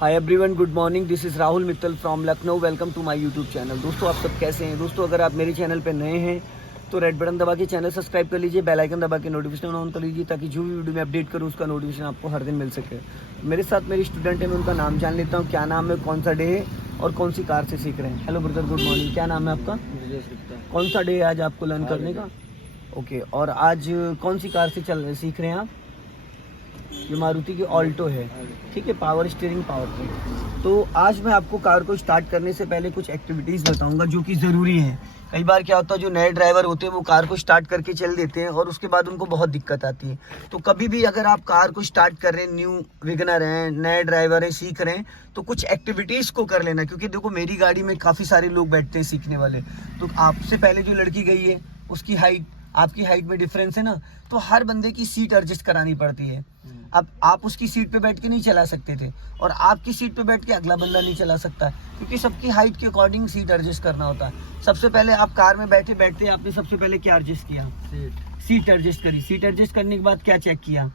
Hi everyone, good morning. This is Rahul Mittal from Lucknow. Welcome to my YouTube channel. दोस्तों, आप सब कैसे हैं? दोस्तों, अगर आप मेरे चैनल पे नए हैं तो रेड बटन दबा के चैनल सब्सक्राइब कर लीजिए, बेल आइकन दबा के नोटिफिकेशन ऑन कर लीजिए ताकि जो भी वीडियो में अपडेट करूँ उसका नोटिफिकेशन आपको हर दिन मिल सके। मेरे साथ मेरी स्टूडेंट है, मैं उनका नाम जान लेता हूँ। क्या नाम है, कौन सा डे है और कौन सी कार से सीख रहे हैं? Hello brother, good morning. क्या नाम है आपका? कौन सा डे है आज आपको लर्न करने का? ओके, और आज कौन सी कार से सीख रहे हैं आप? ये मारुति की ऑल्टो है, ठीक है, पावर स्टीयरिंग पावर ट्रेन। तो आज मैं आपको कार को स्टार्ट करने से पहले कुछ एक्टिविटीज़ बताऊंगा जो कि ज़रूरी है। कई बार क्या होता है, जो नए ड्राइवर होते हैं वो कार को स्टार्ट करके चल देते हैं और उसके बाद उनको बहुत दिक्कत आती है। तो कभी भी अगर आप कार को स्टार्ट कर रहे हैं, न्यू विगनर हैं, नए ड्राइवर हैं, सीख रहे हैं, तो कुछ एक्टिविटीज़ को कर लेना। क्योंकि देखो, मेरी गाड़ी में काफ़ी सारे लोग बैठते हैं सीखने वाले। तो आपसे पहले जो लड़की गई है उसकी हाइट, आपकी हाइट में डिफरेंस है ना, तो हर बंदे की सीट एडजस्ट करानी पड़ती है। अब आप उसकी सीट पे बैठ के नहीं चला सकते थे और आपकी सीट पे बैठ के अगला बंदा नहीं चला सकता, क्योंकि सबकी हाइट के अकॉर्डिंग सीट एडजस्ट करना होता है। सबसे पहले आप कार में बैठे बैठते आपने सबसे पहले क्या एडजस्ट किया? सीट एडजस्ट करी। सीट एडजस्ट करने के बाद क्या चेक किया?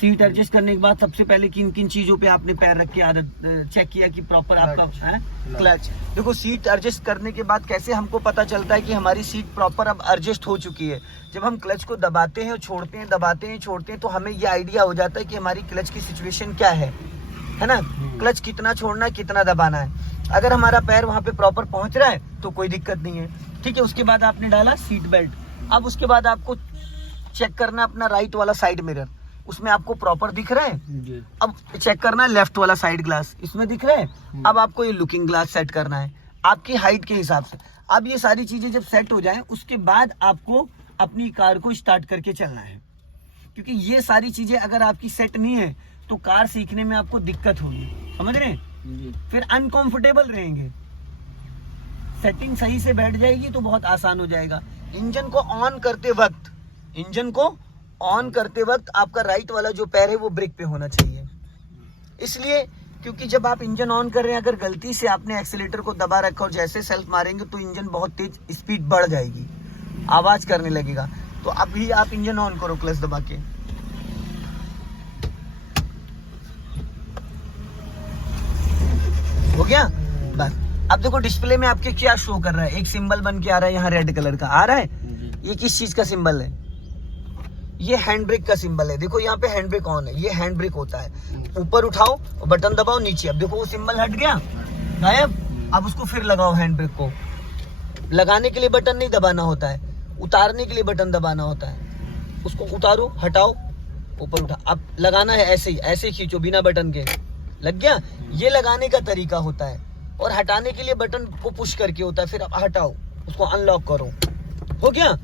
सीट एडजस्ट करने के बाद सबसे पहले किन किन चीजों पे आपने पैर रख के आदत चेक किया कि प्रॉपर आपका है क्लच। देखो, सीट एडजस्ट करने के बाद कैसे हमको पता चलता है कि हमारी सीट प्रॉपर अब एडजस्ट हो चुकी है? जब हम क्लच को दबाते हैं और छोड़ते हैं, दबाते हैं छोड़ते हैं, तो हमें ये आइडिया हो जाता है कि हमारी क्लच की सिचुएशन क्या है ना। क्लच कितना छोड़ना है, कितना दबाना है। अगर हमारा पैर वहां पे प्रॉपर पहुंच रहा है तो कोई दिक्कत नहीं है, ठीक है। उसके बाद आपने डाला सीट बेल्ट। अब उसके बाद आपको चेक करना अपना राइट वाला साइड मिरर, उसमें आपको प्रॉपर दिख रहा है। अब चेक करना है लेफ्ट वाला साइड ग्लास, इसमें दिख रहा है। अब आपको ये लुकिंग ग्लास सेट करना है आपकी हाइट के हिसाब से। अब ये सारी चीजें जब सेट हो जाएं, उसके बाद आपको अपनी कार को स्टार्ट करके चलना है। क्योंकि ये सारी चीजें अगर आपकी सेट नहीं है तो कार सीखने में आपको दिक्कत होगी, समझ रहे हैं? फिर अनकंफर्टेबल रहेंगे। सेटिंग सही से बैठ जाएगी तो बहुत आसान हो जाएगा। इंजन को ऑन करते वक्त आपका राइट वाला जो पैर है वो ब्रेक पे होना चाहिए। इसलिए क्योंकि जब आप इंजन ऑन कर रहे हैं, अगर गलती से आपने एक्सीलेटर को दबा रखा और जैसे सेल्फ मारेंगे तो इंजन बहुत तेज स्पीड बढ़ जाएगी, आवाज करने लगेगा। तो अभी आप इंजन ऑन करो क्लच दबा के। हो गया बस। अब देखो, डिस्प्ले में आपके क्या शो कर रहा है? एक सिंबल बन के आ रहा है यहाँ, रेड कलर का आ रहा है। ये किस चीज का सिंबल है? ये हैंड ब्रेक का सिंबल है। देखो, यहाँ पे हैंड ब्रेक ऑन है, ये हैंड ब्रेक होता है। ऊपर उठाओ और बटन दबाओ, नीचे। अब देखो वो सिंबल हट गया, गायब। अब उसको फिर लगाओ। हैंड ब्रेक को लगाने के लिए बटन नहीं दबाना होता है, उतारने के लिए बटन दबाना होता है। उसको उतारो, हटाओ, ऊपर उठा। अब लगाना है ऐसे ही, ऐसे खींचो बिना बटन के। लग गया? ये लगाने का तरीका होता है। और हटाने के लिए बटन को पुश करके होता है। फिर अब हटाओ, उसको अनलॉक करो। हो गया?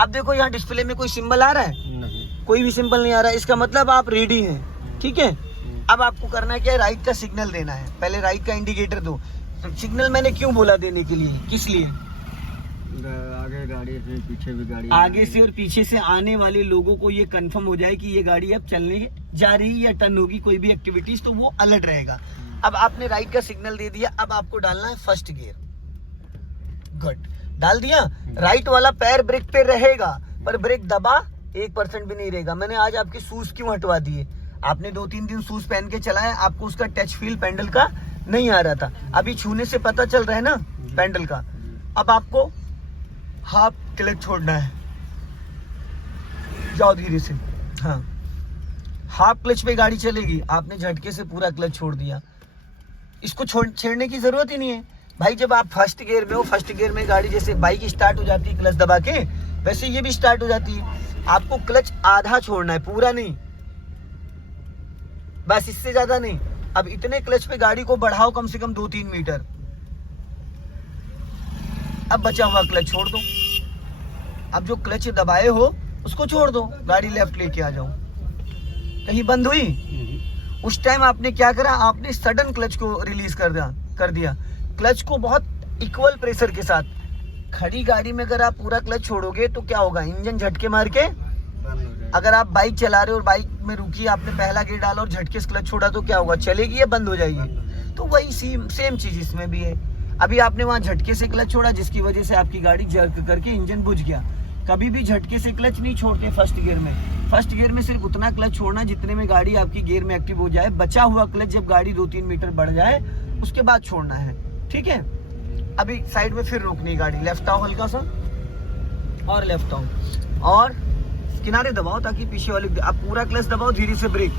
अब देखो, यहाँ डिस्प्ले में कोई सिंबल आ रहा है? नहीं, कोई भी सिंबल नहीं आ रहा है। इसका मतलब आप रेडी हैं, ठीक है। अब आपको करना है क्या? राइट का सिग्नल देना है। पहले राइट का इंडिकेटर दो। सिग्नल मैंने क्यों बोला देने के लिए, किस लिए? आगे गाड़ी से, पीछे भी गाड़ी, आगे से और पीछे से आने वाले लोगों को ये कंफर्म हो जाए कि ये गाड़ी अब चलने जा रही है या टर्न होगी, कोई भी एक्टिविटीज, तो वो अलर्ट रहेगा। अब आपने राइट का सिग्नल दे दिया। अब आपको डालना है फर्स्ट गियर। गुड, डाल दिया। राइट वाला पैर ब्रेक पे रहेगा, पर ब्रेक दबा 1% भी नहीं रहेगा। मैंने आज आपके शूज क्यों हटवा दिए? आपने 2-3 दिन शूज पहन के चलाया, आपको उसका टच फील पैंडल का नहीं आ रहा था। अभी छूने से पता चल रहा है ना पैंडल का। अब आपको हाफ क्लच छोड़ना है, जाओ धीरे से। हाँ, हाफ क्लच पे गाड़ी चलेगी। आपने झटके से पूरा क्लच छोड़ दिया। इसको छेड़ने की जरूरत ही नहीं है भाई। जब आप फर्स्ट गियर में हो, फर्स्ट गियर में गाड़ी जैसे बाइक स्टार्ट हो जाती है क्लच दबा के, वैसे ये भी स्टार्ट हो जाती है। आपको क्लच आधा छोड़ना है, पूरा नहीं, बस इससे ज्यादा नहीं। अब इतने क्लच पे गाड़ी को बढ़ाओ कम से कम 2-3 मीटर। अब बचा हुआ क्लच छोड़ दो। अब जो क्लच दबाए हो उसको छोड़ दो, गाड़ी लेफ्ट लेके आ जाओ। कहीं बंद हुई? उस टाइम आपने क्या करा? आपने सडन क्लच को रिलीज कर दिया। क्लच को बहुत इक्वल प्रेशर के साथ। खड़ी गाड़ी में अगर आप पूरा क्लच छोड़ोगे तो क्या होगा? इंजन झटके मार के, अगर आप बाइक चला रहे हो और बाइक में रुकी, आपने पहला गियर डाला और झटके से क्लच छोड़ा तो क्या होगा? चलेगी या बंद हो जाएगी? तो वही सेम चीज इसमें भी है। अभी आपने वहां झटके से क्लच छोड़ा जिसकी वजह से आपकी गाड़ी जर्क करके इंजन बुझ गया। कभी भी झटके से क्लच नहीं छोड़ते फर्स्ट गियर में। फर्स्ट गियर में सिर्फ उतना क्लच छोड़ना जितने में गाड़ी आपकी गियर में एक्टिव हो जाए। बचा हुआ क्लच जब गाड़ी 2-3 मीटर बढ़ जाए उसके बाद छोड़ना है, ठीक है। अभी साइड में फिर रोकनी गाड़ी, लेफ्ट आओ हल्का सा और लेफ्ट आओ और किनारे दबाओ ताकि पीछे वाली, आप पूरा क्लच दबाओ, धीरे से ब्रेक,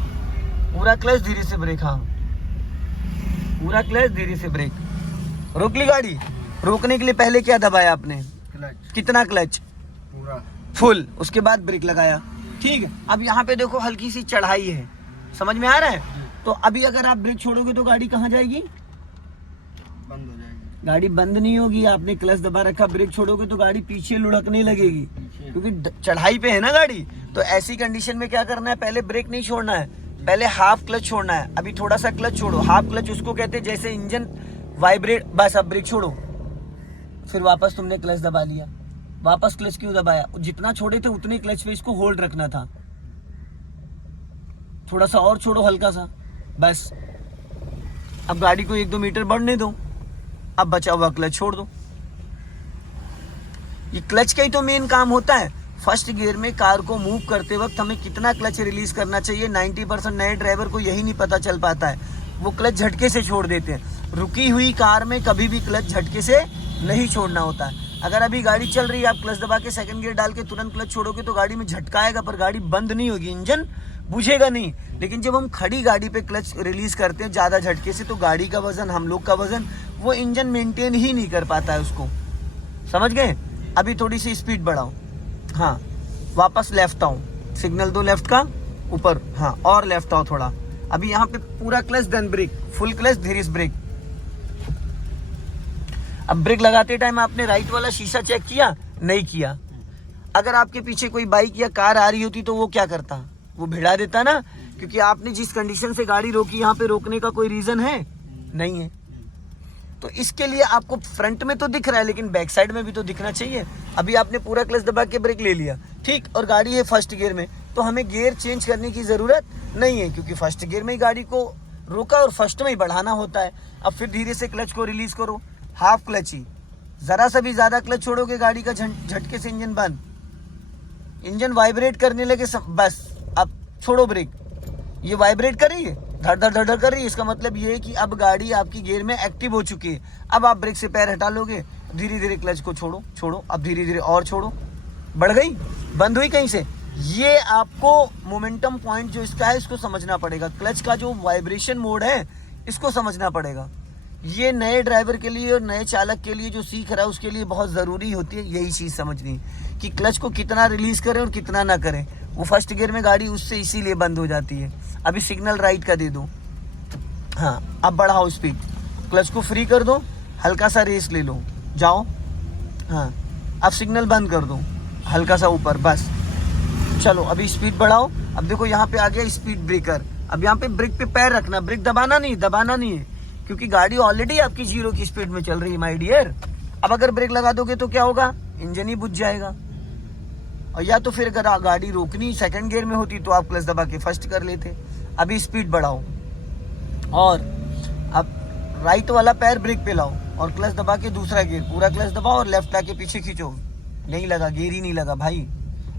पूरा क्लच धीरे से ब्रेक, हाँ पूरा क्लच धीरे से ब्रेक। रोक ली गाड़ी। रोकने के लिए पहले क्या दबाया आपने? क्लच कितना क्लच? पूरा फुल, उसके बाद ब्रेक लगाया, ठीक है। अब यहाँ पे देखो हल्की सी चढ़ाई है, समझ में आ रहा है? तो अभी अगर आप ब्रेक छोड़ोगे तो गाड़ी कहाँ जाएगी? बंद हो जाएगी। गाड़ी बंद नहीं होगी, आपने क्लच दबा रखा, ब्रेक छोड़ोगे तो गाड़ी पीछे लुढ़कने लगेगी क्योंकि चढ़ाई पे है ना गाड़ी। तो ऐसी कंडीशन में क्या करना है? पहले ब्रेक नहीं छोड़ना है, पहले हाफ क्लच छोड़ना है। अभी थोड़ा सा क्लच छोड़ो, हाफ क्लच उसको कहते हैं जैसे इंजन वाइब्रेट। बस अब ब्रेक छोड़ो, फिर वापस तुमने क्लच दबा लिया। वापस क्लच क्यों दबाया? जितना छोड़े थे उतने क्लच पे इसको होल्ड रखना था। थोड़ा सा और छोड़ो हल्का सा, बस। अब गाड़ी को 1-2 मीटर बढ़ने दो, अब बचा हुआ क्लच छोड़ दो। ये क्लच का ही तो मेन काम होता है। फर्स्ट गियर में कार को मूव करते वक्त हमें कितना क्लच रिलीज करना चाहिए, 90% नए ड्राइवर को यही नहीं पता चल पाता है। वो क्लच झटके से छोड़ देते हैं। रुकी हुई कार में कभी भी क्लच झटके से नहीं छोड़ना होता है। अगर अभी गाड़ी चल रही है, आप क्लच दबा के सेकंड गियर डाल के तुरंत क्लच छोड़ोगे तो गाड़ी में झटका आएगा पर गाड़ी बंद नहीं होगी, इंजन बुझेगा नहीं। लेकिन जब हम खड़ी गाड़ी पे क्लच रिलीज करते हैं ज़्यादा झटके से तो गाड़ी का वजन, हम लोग का वजन, वो इंजन मेंटेन ही नहीं कर पाता है उसको, समझ गए? अभी थोड़ी सी स्पीड बढ़ाओ, हाँ वापस लेफ्ट आओ, सिग्नल दो लेफ्ट का ऊपर, हाँ और लेफ्ट आओ थोड़ा। अभी यहाँ पे पूरा clutch then brake, full clutch धीरे से ब्रेक। अब ब्रेक लगाते टाइम आपने राइट वाला शीशा चेक किया? नहीं किया। अगर आपके पीछे कोई बाइक या कार आ रही होती तो वो क्या करता? वो भिड़ा देता ना, क्योंकि आपने जिस कंडीशन से गाड़ी रोकी, यहाँ पे रोकने का कोई रीजन है नहीं है। तो इसके लिए आपको फ्रंट में तो दिख रहा है लेकिन बैक साइड में भी तो दिखना चाहिए। अभी आपने पूरा क्लच दबा के ब्रेक ले लिया, ठीक, और गाड़ी है फर्स्ट गियर में, तो हमें गियर चेंज करने की जरूरत नहीं है क्योंकि फर्स्ट गियर में ही गाड़ी को रोका और फर्स्ट में ही बढ़ाना होता है। अब फिर धीरे से क्लच को रिलीज करो, हाफ क्लच ही। जरा सा भी ज्यादा क्लच छोड़ोगे गाड़ी का झटके से इंजन बंद, इंजन वाइब्रेट करने लगे बस। अब छोड़ो ब्रेक, ये वाइब्रेट कर रही है, धड़ धड़ धड़ धड़ कर रही है, इसका मतलब ये है कि अब गाड़ी आपकी गियर में एक्टिव हो चुकी है। अब आप ब्रेक से पैर हटा लोगे, धीरे धीरे क्लच को छोड़ो छोड़ो, अब धीरे धीरे और छोड़ो, बढ़ गई, बंद हुई कहीं से। ये आपको मोमेंटम पॉइंट जो इसका है इसको समझना पड़ेगा। क्लच का जो वाइब्रेशन मोड है इसको समझना पड़ेगा। ये नए ड्राइवर के लिए और नए चालक के लिए जो सीख रहा है उसके लिए बहुत ज़रूरी होती है यही चीज़ समझनी कि क्लच को कितना रिलीज करें और कितना ना करें। वो फर्स्ट गियर में गाड़ी उससे इसीलिए बंद हो जाती है। अभी सिग्नल राइट का दे दो, हाँ अब बढ़ाओ स्पीड, क्लच को फ्री कर दो, हल्का सा रेस ले लो, जाओ, हाँ अब सिग्नल बंद कर दो, हल्का सा ऊपर, बस चलो। अभी स्पीड बढ़ाओ। अब देखो यहाँ पे आ गया स्पीड ब्रेकर। अब यहाँ पे ब्रेक पे पैर रखना, ब्रेक दबाना नहीं है क्योंकि गाड़ी ऑलरेडी आपकी 0 की स्पीड में चल रही है माय डियर। अब अगर ब्रेक लगा दोगे तो क्या होगा? इंजन ही बुझ जाएगा। और या तो फिर अगर गाड़ी रोकनी सेकंड गियर में होती तो आप क्लच दबा के फर्स्ट कर लेते। अभी स्पीड बढ़ाओ और अब राइट वाला पैर ब्रेक पे लाओ और क्लच दबा के दूसरा गियर, पूरा क्लच दबाओ और लेफ्ट लाके पीछे खींचो। नहीं लगा, गियर ही नहीं लगा भाई।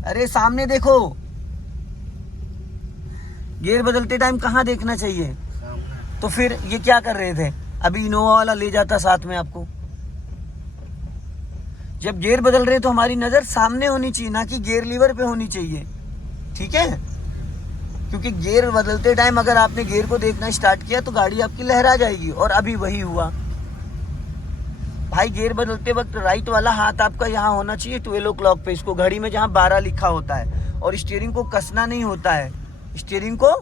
अरे सामने देखो, गियर बदलते टाइम कहाँ देखना चाहिए? तो फिर ये क्या कर रहे थे? अभी इनोवा वाला ले जाता साथ में आपको। जब गियर बदल रहे तो हमारी नजर सामने होनी चाहिए, ना कि गियर लीवर पे होनी चाहिए, ठीक है? क्योंकि गियर बदलते टाइम अगर आपने गियर को देखना स्टार्ट किया तो गाड़ी आपकी लहरा जाएगी। और अभी वही हुआ भाई। गियर बदलते वक्त राइट वाला हाथ आपका यहाँ होना चाहिए 12 o'clock पे, इसको घड़ी में जहाँ 12 लिखा होता है। और स्टीयरिंग को कसना नहीं होता है, स्टीयरिंग को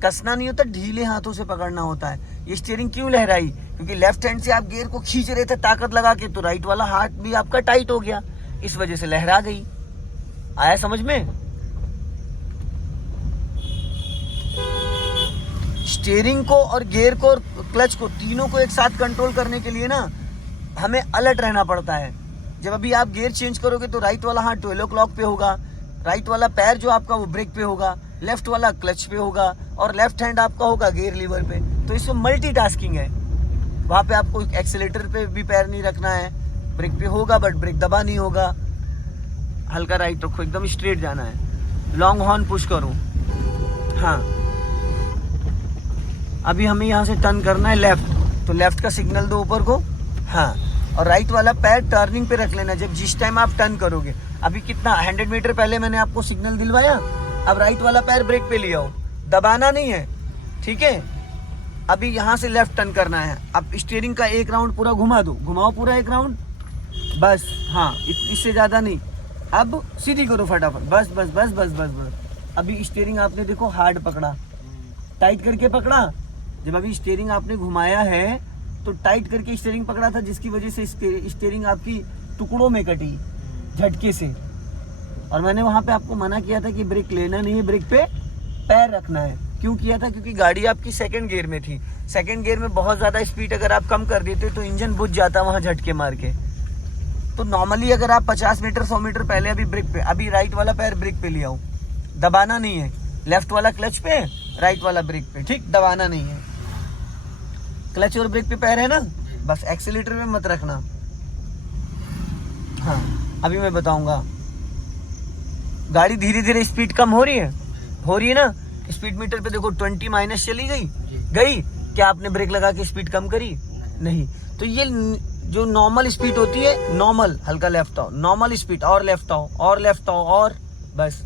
कसना नहीं होता, ढीले हाथों से पकड़ना होता है। ये स्टीयरिंग क्यों लहराई? क्योंकि लेफ्ट हैंड से आप गियर को खींच रहे थे ताकत लगा के, तो राइट वाला हाथ भी आपका टाइट हो गया, इस वजह से लहरा गई। आया समझ में? स्टीयरिंग को और गियर को और क्लच को, तीनों को एक साथ कंट्रोल करने के लिए ना हमें अलर्ट रहना पड़ता है। जब अभी आप गियर चेंज करोगे तो राइट वाला हाथ 12 o'clock पे होगा, राइट वाला पैर जो आपका वो ब्रेक पे होगा, लेफ्ट वाला क्लच पे होगा और लेफ्ट हैंड आपका होगा गियर लीवर पे। तो इसमें मल्टीटास्किंग है। वहाँ पे आपको एक्सीलेटर पे भी पैर नहीं रखना है, ब्रेक पे होगा बट ब्रेक दबा नहीं होगा। हल्का राइट रखो, एकदम स्ट्रेट जाना है। लॉन्ग हॉर्न पुश करो। हाँ, अभी हमें यहाँ से टर्न करना है लेफ्ट, तो लेफ्ट का सिग्नल दो ऊपर को। हाँ, और राइट वाला पैर टर्निंग पे रख लेना जब जिस टाइम आप टर्न करोगे। अभी कितना 100 मीटर पहले मैंने आपको सिग्नल दिलवाया, अब राइट वाला पैर ब्रेक पे ले आओ, दबाना नहीं है, ठीक है। अभी यहाँ से लेफ्ट टर्न करना है। अब स्टीयरिंग का एक राउंड पूरा घुमा दो, घुमाओ पूरा एक राउंड, बस। हाँ, इससे ज़्यादा नहीं। अब सीधी करो फटाफट, बस बस बस बस बस बस। अभी स्टीयरिंग आपने देखो हार्ड पकड़ा, टाइट करके पकड़ा। जब अभी स्टीयरिंग आपने घुमाया है तो टाइट करके स्टीयरिंग पकड़ा था, जिसकी वजह से स्टीयरिंग आपकी टुकड़ों में कटी झटके से। और मैंने वहां पे आपको मना किया था कि ब्रेक लेना नहीं है, ब्रेक पे पैर रखना है। क्यों किया था? क्योंकि गाड़ी आपकी सेकंड गियर में थी। सेकंड गियर में बहुत ज्यादा स्पीड अगर आप कम कर देते तो इंजन बुझ जाता वहां झटके मार के। तो नॉर्मली अगर आप 50 मीटर 100 मीटर पहले अभी ब्रेक पे, अभी राइट वाला पैर ब्रेक पे ले आओ, दबाना नहीं है। लेफ्ट वाला क्लच पे, राइट वाला ब्रेक पे, ठीक, दबाना नहीं है। क्लच और ब्रेक पे पैर है ना, बस एक्सीलेटर में मत रखना। हाँ, अभी मैं बताऊंगा। गाड़ी धीरे धीरे स्पीड कम हो रही है ना। स्पीड मीटर पे देखो 20 माइनस चली गई। क्या आपने ब्रेक लगा के स्पीड कम करी? नहीं। तो ये जो नॉर्मल स्पीड होती है, नॉर्मल, हल्का लेफ्ट आओ, नॉर्मल स्पीड, और लेफ्ट आओ, और लेफ्ट आओ, और बस।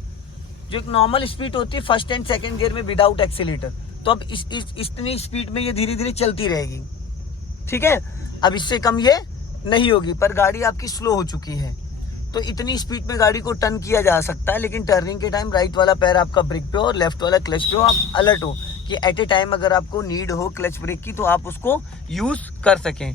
जो एक नॉर्मल स्पीड होती है फर्स्ट एंड सेकंड गियर में विदाउट एक्सीलेटर, तो अब इतनी स्पीड में ये धीरे धीरे चलती रहेगी, ठीक है। अब इससे कम ये नहीं होगी, पर गाड़ी आपकी स्लो हो चुकी है, तो इतनी स्पीड में गाड़ी को टर्न किया जा सकता है। लेकिन टर्निंग के टाइम राइट वाला पैर आपका ब्रेक पे हो और लेफ्ट वाला क्लच पे हो। आप अलर्ट हो कि एट ए टाइम अगर आपको नीड हो क्लच ब्रेक की तो आप उसको यूज कर सकें।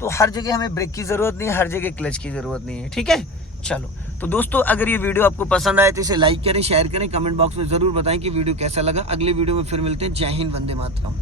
तो हर जगह हमें ब्रेक की जरूरत नहीं है, हर जगह क्लच की जरूरत नहीं है, ठीक है। चलो, तो दोस्तों अगर ये वीडियो आपको पसंद आए तो इसे लाइक करें, शेयर करें, कमेंट बॉक्स में जरूर बताएं कि वीडियो कैसा लगा। अगले वीडियो में फिर मिलते हैं। जय हिंद, वंदे मातरम।